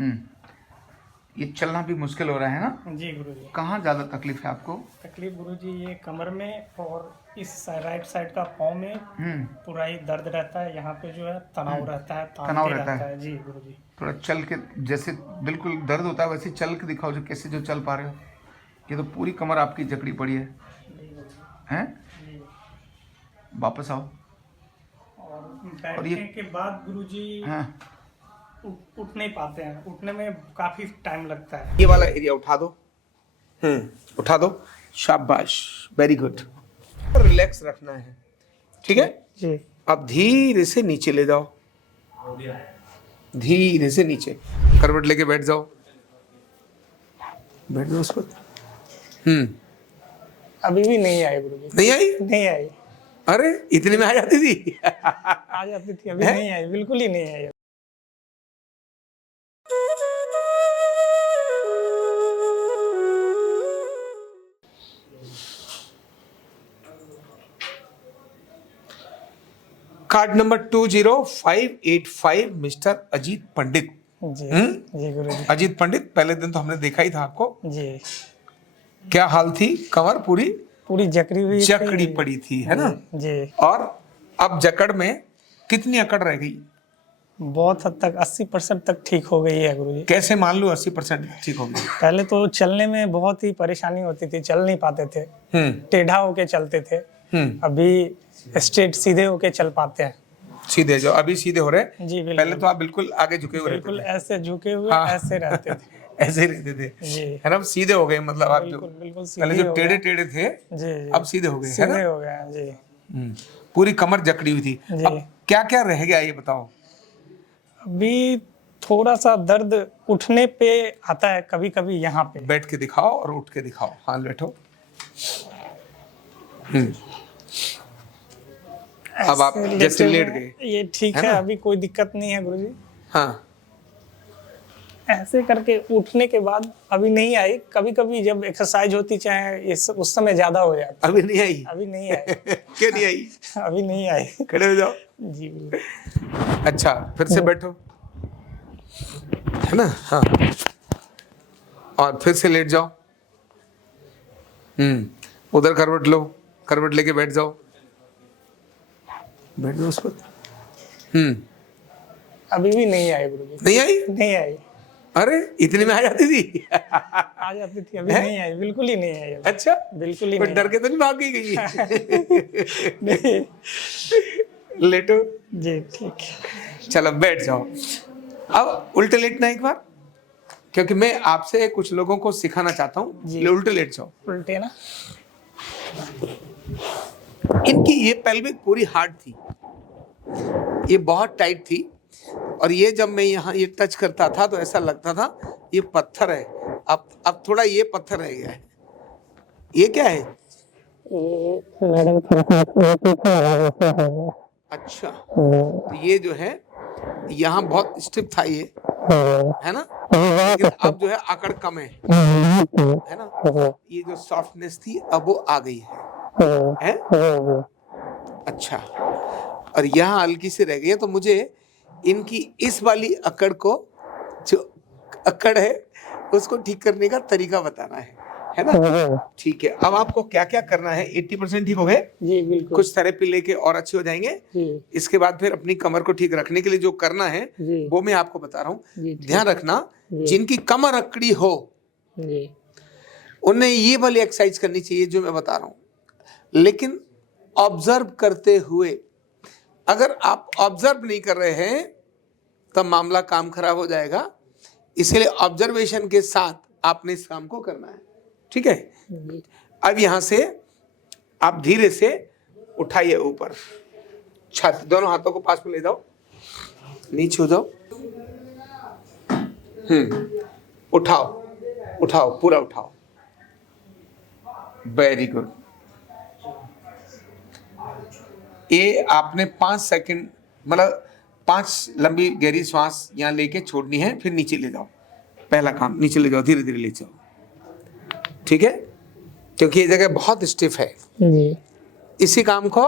ये चलना भी मुश्किल हो रहा है ना? जी गुरुजी। कहाँ ज़्यादा तकलीफ है आपको? तकलीफ गुरुजी ये कमर में और इस राइट साइड का पाँव में पूरा ही दर्द रहता है। यहाँ पे जो है तनाव रहता है, तनाव रहता है। जी गुरुजी। थोड़ा चल के, जैसे बिल्कुल दर्द होता है वैसे चल के दिखाओ, जो कैसे जो चल पा रहे हो। ये तो पूरी कमर आपकी जकड़ी पड़ी है, हैं? वापस आओ। और बैठने के बाद गुरुजी उठ नहीं पाते हैं, उठने में काफी टाइम लगता है। ये वाला एरिया उठा दो, उठा दो, शाबाश, वेरी गुड। रिलैक्स रखना है, ठीक है जी। अब धीरे से नीचे ले जाओ, धीरे से नीचे करवट लेके बैठ जाओ, बैठ जाओ उस पर। अभी भी नहीं आई गुरुजी। नहीं आई? नहीं आई। अरे इतने में आ जाती थी। आ जाती थी, अभी नहीं आई, बिल्कुल ही नहीं आई। कार्ड नंबर 20585 मिस्टर अजीत पंडित। जी जी गुरुजी। अजीत पंडित, पहले दिन तो हमने देखा ही था आपको। जी। क्या हाल थी? कमर पूरी जकड़ी हुई, जकड़ी पड़ी थी, है ना? जी। और अब जकड़ में कितनी अकड़ रह गई? बहुत हद तक 80% तक ठीक हो गई है गुरुजी। कैसे मान लो 80% ठीक हो गई? पहले तो चलने में बहुत ही परेशानी होती थी, चल नहीं पाते थे, टेढ़ा होके चलते थे। अभी स्ट्रेट सीधे होके चल पाते हैं। सीधे जो अभी सीधे हो रहे हैं जी। पहले तो आप बिल्कुल आगे झुके हुए रहते थे। बिल्कुल ऐसे झुके हुए, ऐसे रहते थे। ऐसे ही रहते थे, जी। है ना? सीधे हो गए, मतलब आप जो बिल्कुल पहले जो टेढ़े टेढ़े थे, जी, अब सीधे हो गए, है ना? सीधे हो गए जी। पूरी कमर जकड़ी हुई थी। अब क्या क्या रह गया ये बताओ? अभी थोड़ा सा दर्द उठने पे आता है कभी कभी। यहाँ पे बैठ के दिखाओ और उठ के दिखाओ। हाँ बैठो। अब आप जैसे लेट गए, ये ठीक है, अभी कोई दिक्कत नहीं है गुरुजी। हाँ। ऐसे करके उठने के बाद अभी नहीं आई। कभी कभी जब एक्सरसाइज होती चाहे उस समय ज्यादा हो जाता। अभी नहीं आई? अभी नहीं आई। क्यों नहीं आई? अभी नहीं आई। खड़े हो जाओ जी। अच्छा, फिर से बैठो, है ना? हाँ। और फिर से लेट जाओ। उधर करवट लो, करवट लेके बैठ जाओ, बैठ जाओ उस पर। अभी भी नहीं आई गुरुजी। नहीं आई? नहीं आई। अरे इतने में आ जाती थी। आ जाती थी, अभी नहीं आई, बिल्कुल ही नहीं आई। अच्छा, बिल्कुल ही नहीं। डर के तो नहीं भाग गई? नहीं। लेटो जी, ठीक है। चलो बैठ जाओ। अब उल्टे लेटना एक बार, क्योंकि मैं आपसे कुछ लोगों को सिखाना चाहता हूँ। उल्टे लेट जाओ। उल्टे ना? इनकी ये पेल्विक पूरी हार्ड थी, ये बहुत टाइट थी, और ये जब मैं यहाँ ये टच करता था तो ऐसा लगता था ये पत्थर है। अब थोड़ा ये पत्थर रह गया है। ये क्या है? अच्छा, तो ये जो है यहाँ बहुत स्टिफ था ये, है ना? लेकिन अब जो है आकड़ कम है ना? ये जो सॉफ्टनेस थी अब वो आ गई है? अच्छा, और यहाँ हल्की सी रह गई है, तो मुझे इनकी इस वाली अकड़ को, जो अकड़ है उसको ठीक करने का तरीका बताना है ना? ठीक है। अब आपको क्या क्या करना है? 80% ठीक हो गए जी, बिल्कुल। कुछ थेरेपी लेके और अच्छे हो जाएंगे जी। इसके बाद फिर अपनी कमर को ठीक रखने के लिए जो करना है वो मैं आपको बता रहा हूँ। ध्यान रखना, जिनकी कमर अकड़ी हो उन्हें ये वाली एक्सरसाइज करनी चाहिए जो मैं बता रहा हूँ, लेकिन ऑब्जर्व करते हुए। अगर आप ऑब्जर्व नहीं कर रहे हैं तब मामला काम खराब हो जाएगा, इसलिए ऑब्जर्वेशन के साथ आपने इस काम को करना है, ठीक है? अब यहां से आप धीरे से उठाइए ऊपर, छाती दोनों हाथों को पास में ले जाओ, नीचे हो जाओ, उठाओ उठाओ, पूरा उठाओ, वेरी गुड। ये आपने 5 सेकंड, मतलब 5 लंबी गहरी सांस यहाँ लेके छोड़नी है, फिर नीचे ले जाओ। पहला काम, नीचे ले जाओ, धीरे धीरे ले जाओ, ठीक है? क्योंकि ये जगह बहुत स्टिफ है जी। इसी काम को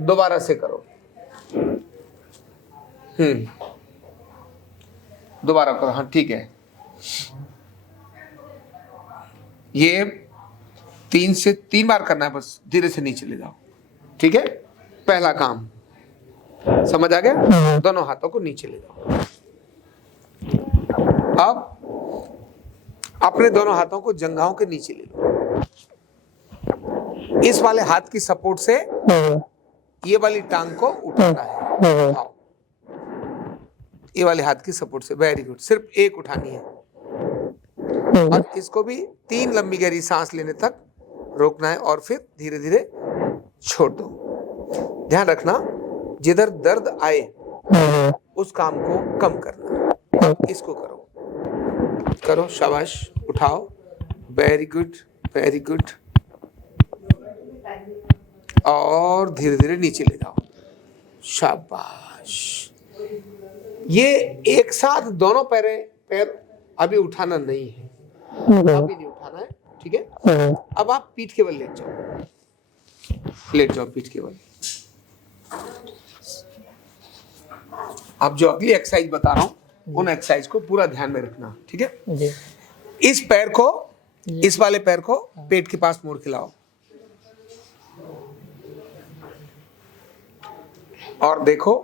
दोबारा से करो। दोबारा करो, हाँ ठीक है। ये 3 से 3 बार करना है बस, धीरे से नीचे ले जाओ, ठीक है। पहला काम समझ आ गया, दोनों हाथों को नीचे ले जाओ। अब अपने दोनों हाथों को जंघाओं के नीचे ले लो। इस वाले हाथ की सपोर्ट से ये वाली टांग को उठाना है। आओ। ये वाले हाथ की सपोर्ट से, वेरी गुड। सिर्फ एक उठानी है और इसको भी 3 लंबी गहरी सांस लेने तक रोकना है और फिर धीरे धीरे छोड़ दो। ध्यान रखना, जिधर दर्द आए उस काम को कम करना। इसको करो करो, शाबाश, उठाओ, वेरी गुड वेरी गुड। और धीरे धीरे नीचे ले जाओ, शाबाश। ये एक साथ दोनों पैर अभी उठाना नहीं है, अभी नहीं उठाना है, ठीक है। अब आप पीठ के बल लेट जाओ पीठ के बल। अब जो अगली एक्सरसाइज बता रहा हूं उन एक्सरसाइज को पूरा ध्यान में रखना, ठीक है जी। इस पैर को, इस वाले पैर को पेट के पास मोड़ के लाओ और देखो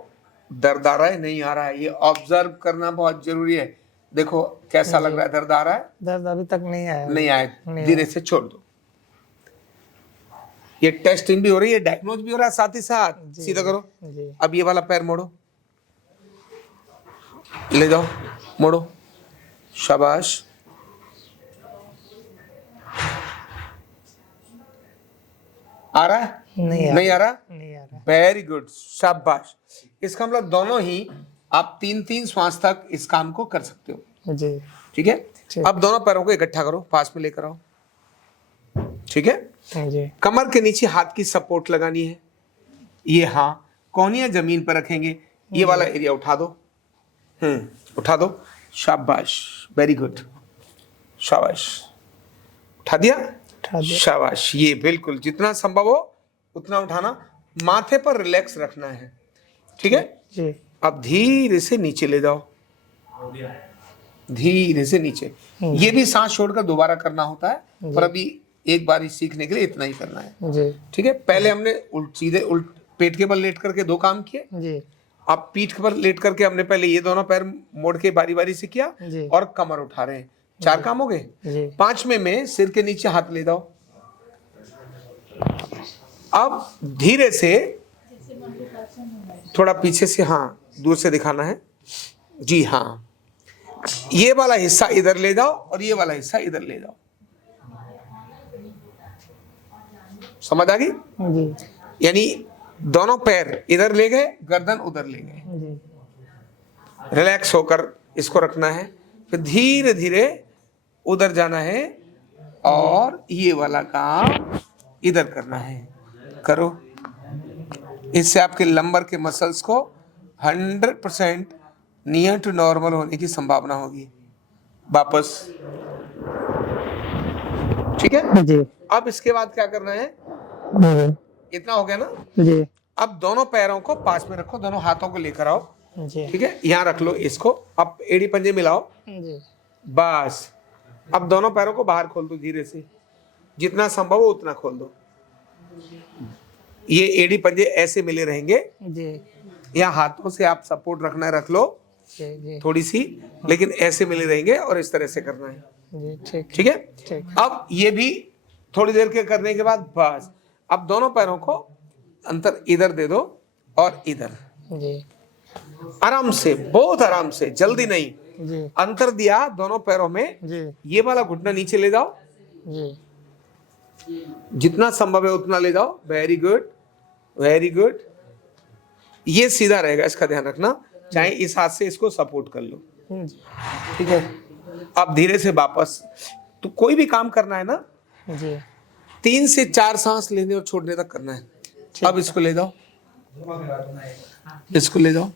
दर्द आ रहा है नहीं आ रहा है, ये ऑब्जर्व करना बहुत जरूरी है। देखो कैसा लग रहा है, दर्द आ रहा है? दर्द अभी तक नहीं आया, नहीं आया, धीरे से छोड़ दो। ये टेस्टिंग भी हो रही है, डायग्नोज भी हो रहा है साथ ही साथ। सीधा करो जी। अब ये वाला पैर मोड़ो, ले जाओ, मोड़ो, शाबाश। आ रहा है? नहीं आ रहा? वेरी गुड, शाबाश। इसका मतलब दोनों ही आप 3-3 श्वास तक इस काम को कर सकते हो जी, ठीक है। अब दोनों पैरों को इकट्ठा करो, पास में लेकर आओ, ठीक है जी। कमर के नीचे हाथ की सपोर्ट लगानी है। ये हाँ, कोहनियां जमीन पर रखेंगे, ये वाला एरिया उठा दो, उठा दो, शाबाश, वेरी गुड, शाबाश। उठा दिया? शाबाश। ये बिल्कुल जितना संभव हो उतना उठाना, माथे पर रिलैक्स रखना है, ठीक है जी। अब धीरे से नीचे ले जाओ, धीरे से नीचे। ये भी सांस छोड़कर दोबारा करना होता है, पर अभी एक बार ही सीखने के लिए इतना ही करना है जी, ठीक है। पहले हमने सीधे पेट के बल लेट करके 2 काम किए जी। अब पीठ पर लेट करके हमने पहले ये दोनों पैर मोड़ के बारी बारी से किया और कमर उठा रहे हैं। 4 काम हो गए। 5वें में सिर के नीचे हाथ ले जाओ। अब धीरे से थोड़ा पीछे से, हाँ दूर से दिखाना है जी, हाँ। ये वाला हिस्सा इधर ले जाओ और ये वाला हिस्सा इधर ले जाओ, समझ आ गई जी। यानी दोनों पैर इधर ले गए, गर्दन उधर ले गए, रिलैक्स होकर इसको रखना है। फिर धीरे धीरे उधर जाना है और ये वाला काम इधर करना है। करो, इससे आपके लंबर के मसल्स को 100% नियर टू नॉर्मल होने की संभावना होगी। वापस, ठीक है जी। अब इसके बाद क्या करना है, इतना हो गया ना जी। अब दोनों पैरों को पास में रखो, दोनों हाथों को लेकर आओ जी, ठीक है। यहाँ रख लो इसको, अब एड़ी पंजे मिलाओ जी, बस। अब दोनों पैरों को बाहर खोल दो धीरे से, जितना संभव हो उतना खोल दो। ये एड़ी पंजे ऐसे मिले रहेंगे जी। यहाँ हाथों से आप सपोर्ट रखना है, रख लो जी, थोड़ी सी, लेकिन ऐसे मिले रहेंगे और इस तरह से करना है जी, ठीक है। अब ये भी थोड़ी देर के करने के बाद बस। अब दोनों पैरों को अंतर इधर दे दो और इधर जी, आराम से, बहुत आराम से, जल्दी नहीं जी। अंतर दिया दोनों पैरों में जी। ये वाला घुटना नीचे ले जाओ जी, जितना संभव है उतना ले जाओ। Very good very good. ये सीधा रहेगा, इसका ध्यान रखना, चाहे इस हाथ से इसको सपोर्ट कर लो, ठीक है। अब धीरे से वापस, तो कोई भी काम करना है ना जी, 3 से 4 सांस लेने और छोड़ने तक करना है। अब इसको ले जाओ, इसको ले जाओ,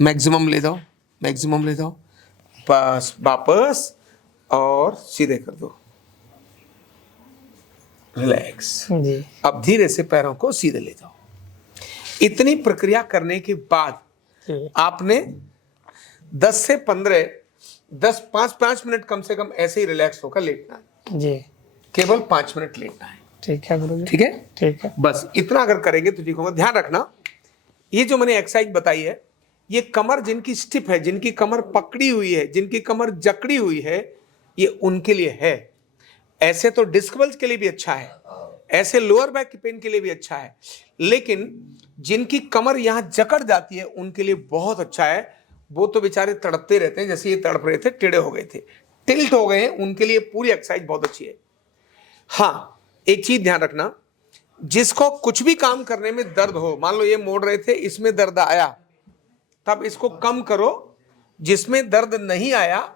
मैक्सिमम ले जाओ, मैक्सिमम ले जाओ, बस। वापस और सीधे कर दो, रिलैक्स जी। अब धीरे से पैरों को सीधे ले जाओ। इतनी प्रक्रिया करने के बाद आपने 10 से 15 5 मिनट कम से कम ऐसे ही रिलैक्स होकर लेटना है जी। केवल 5 मिनट लेटना है। ठीक है गुरुजी। ठीक है, ठीक है। बस इतना अगर करेंगे तो ठीक होगा। ध्यान रखना, ये जो मैंने एक्सरसाइज बताई है, ये कमर जिनकी स्टिफ है, जिनकी कमर पकड़ी हुई है, जिनकी कमर जकड़ी हुई है, ये उनके लिए है। ऐसे तो डिस्क बल्ज के लिए भी अच्छा है, ऐसे लोअर बैक की पेन के लिए भी अच्छा है, लेकिन जिनकी कमर यहां जकड़ जाती है उनके लिए बहुत अच्छा है। वो तो बेचारे तड़पते रहते हैं, जैसे ये तड़प रहे थे, टेढ़े हो गए थे, टिल्ट हो गए हैं, उनके लिए पूरी एक्सरसाइज बहुत अच्छी है। हाँ, एक चीज ध्यान रखना, जिसको कुछ भी काम करने में दर्द हो, मान लो ये मोड़ रहे थे, इसमें दर्द आया, तब इसको कम करो। जिसमें दर्द नहीं आया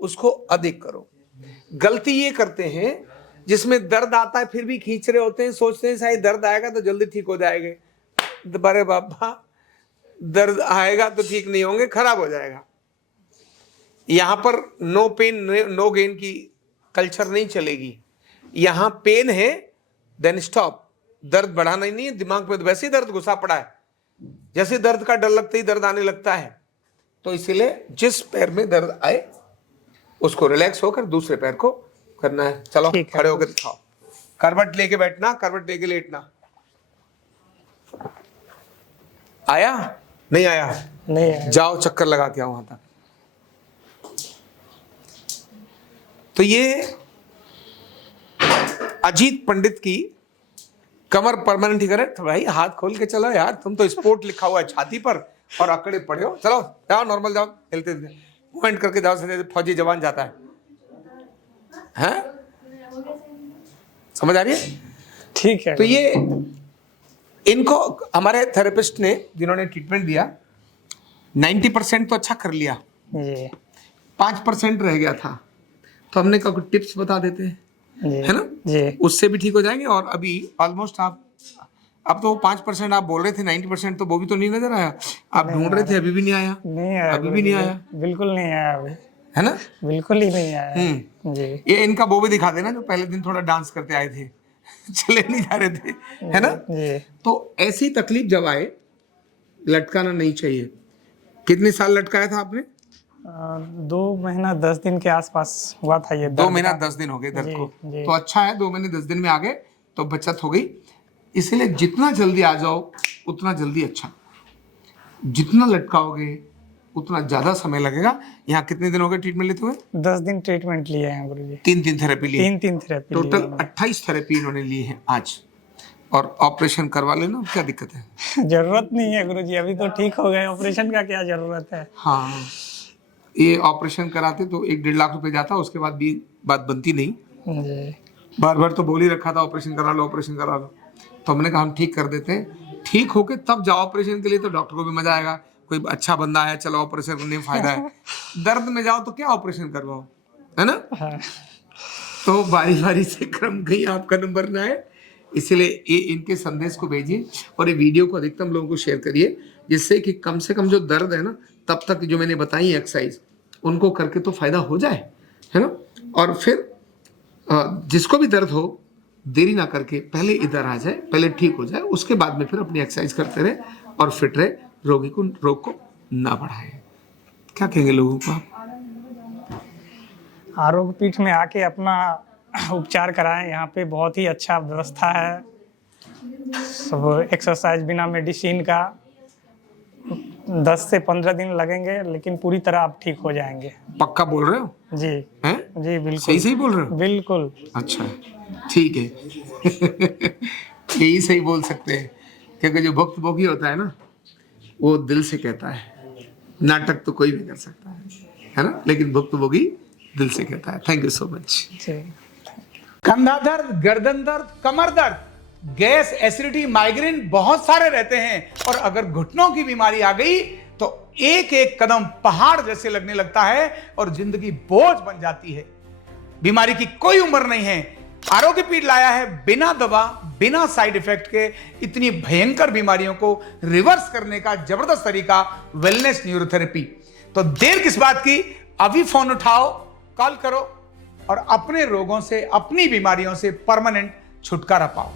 उसको अधिक करो। गलती ये करते हैं जिसमें दर्द आता है फिर भी खींच रहे होते हैं, सोचते हैं शायद दर्द आएगा तो जल्दी ठीक हो जाएंगे। अरे बाबा, दर्द आएगा तो ठीक नहीं होंगे, खराब हो जाएगा। यहां पर नो पेन नो गेन की कल्चर नहीं चलेगी। यहां पेन है देन स्टॉप। दर्द बढ़ाना ही नहीं है, दिमाग में तो वैसे ही दर्द घुसा पड़ा है, जैसे दर्द का डर लगते ही दर्द आने लगता है। तो इसीलिए जिस पैर में दर्द आए उसको रिलैक्स होकर दूसरे पैर को करना है। चलो खड़े होकर दिखाओ, करवट लेके बैठना, करवट लेके लेटना। आया नहीं आया? नहीं आया। जाओ चक्कर लगा के आओ वहां तक। तो ये अजीत पंडित की कमर परमानेंट ही करे। तो भाई हाथ खोल के चलो यार, तुम तो स्पोर्ट लिखा हुआ है छाती पर और अकड़े पड़े हो। चलो जाओ, नॉर्मल जाओ, हिलते मूवमेंट करके जाओ, जैसे फौजी जवान जाता है। हैं? समझ आ रही है? ठीक है। तो ये इनको हमारे थेरेपिस्ट ने, जिन्होंने ट्रीटमेंट दिया, 90% तो अच्छा कर लिया जी। 5% रह गया था, तो हमने कहा कुछ टिप्स बता देते हैं, है ना जी। उससे भी ठीक हो जाएंगे। और अभी ऑलमोस्ट आप, अब तो 5% आप बोल रहे थे, 90% तो वो भी तो नहीं नजर आया। आप ढूंढ रहे थे, अभी भी नहीं आया। नहीं आया, अभी भी नहीं आया, बिल्कुल नहीं आया अभी, है ना? बिल्कुल ही नहीं आया। जी। ये इनका वो भी दिखा देना जो पहले दिन थोड़ा डांस करते आए थे, चले नहीं जा रहे थे, है ना? जी। तो ऐसी तकलीफ जब आए, लटकाना नहीं चाहिए। कितने साल लटकाया था आपने? 2 महीना 10 दिन के आसपास हुआ था ये। 2 महीना 10 दिन हो गए दर्द को। जी। तो अच्छा है, 2 महीने 10 दिन में आ गए तो बचत हो गई। इसलिए जितना जल्दी आ जाओ उतना जल्दी अच्छा। जितना लटकाओगे उतना ज्यादा समय लगेगा। यहाँ कितने दिन हो गए ट्रीटमेंट लेते हुए? 10 दिन ट्रीटमेंट लिए हैं गुरुजी। 3 थेरेपी लिए। 3 थेरेपी टोटल 28 थेरेपी इन्होंने लिए हैं आज। और ऑपरेशन करवा लेना, क्या दिक्कत है? जरूरत नहीं है गुरुजी, अभी तो ठीक हो गए, ऑपरेशन का क्या जरूरत है? हाँ, ये ऑपरेशन कराते तो 1-1.5 लाख रुपए जाता, उसके बाद भी बात बनती नहीं। जी। बार बार तो बोल ही रखा था ऑपरेशन करा लो, ऑपरेशन करा लो। तो हमने कहा हम ठीक कर देते हैं, ठीक होके तब जाओ ऑपरेशन के लिए, तो डॉक्टर को भी मजा आएगा। कोई अच्छा बंदा है, चलो ऑपरेशन करने में फायदा है। दर्द में जाओ तो क्या ऑपरेशन करवाओ, है ना? हाँ। तो बारी बारी से क्रम कहीं आपका नंबर ना आए, इसलिए ये इनके संदेश को भेजिए और ये वीडियो को अधिकतम लोगों को शेयर करिए, जिससे कि कम से कम जो दर्द है ना, तब तक जो मैंने बताई एक्सरसाइज उनको करके तो फायदा हो जाए, है ना? और फिर जिसको भी दर्द हो, देरी ना करके पहले इधर आ जाए, पहले ठीक हो जाए, उसके बाद में फिर अपनी एक्सरसाइज करते रहे और फिट रहे, रोग को ना बढ़ाए। क्या कहेंगे लोगों को आप? आरोग्य पीठ में आके अपना उपचार कराएं। यहाँ पे बहुत ही अच्छा व्यवस्था है, सब एक्सरसाइज बिना मेडिसिन का। 10 से 15 दिन लगेंगे, लेकिन पूरी तरह आप ठीक हो जाएंगे। पक्का बोल रहे हो? जी हैं? जी बिल्कुल सही बोल रहे हो? बिल्कुल। अच्छा, ठीक है। यही सही बोल सकते हैं, क्योंकि जो भक्त भोगी होता है ना, वो दिल से कहता है। नाटक तो कोई भी कर सकता है ना? लेकिन भक्त भोगी दिल से कहता है। Thank you so much. कंधा दर्द, गर्दन दर्द, कमर दर्द, गैस, एसिडिटी, माइग्रेन बहुत सारे रहते हैं, और अगर घुटनों की बीमारी आ गई तो एक एक कदम पहाड़ जैसे लगने लगता है और जिंदगी बोझ बन जाती है। बीमारी की कोई उम्र नहीं है। आरोग्य पीठ लाया है बिना दवा, बिना साइड इफेक्ट के इतनी भयंकर बीमारियों को रिवर्स करने का जबरदस्त तरीका, वेलनेस न्यूरोथेरेपी। तो देर किस बात की, अभी फोन उठाओ, कॉल करो और अपने रोगों से, अपनी बीमारियों से परमानेंट छुटकारा पाओ।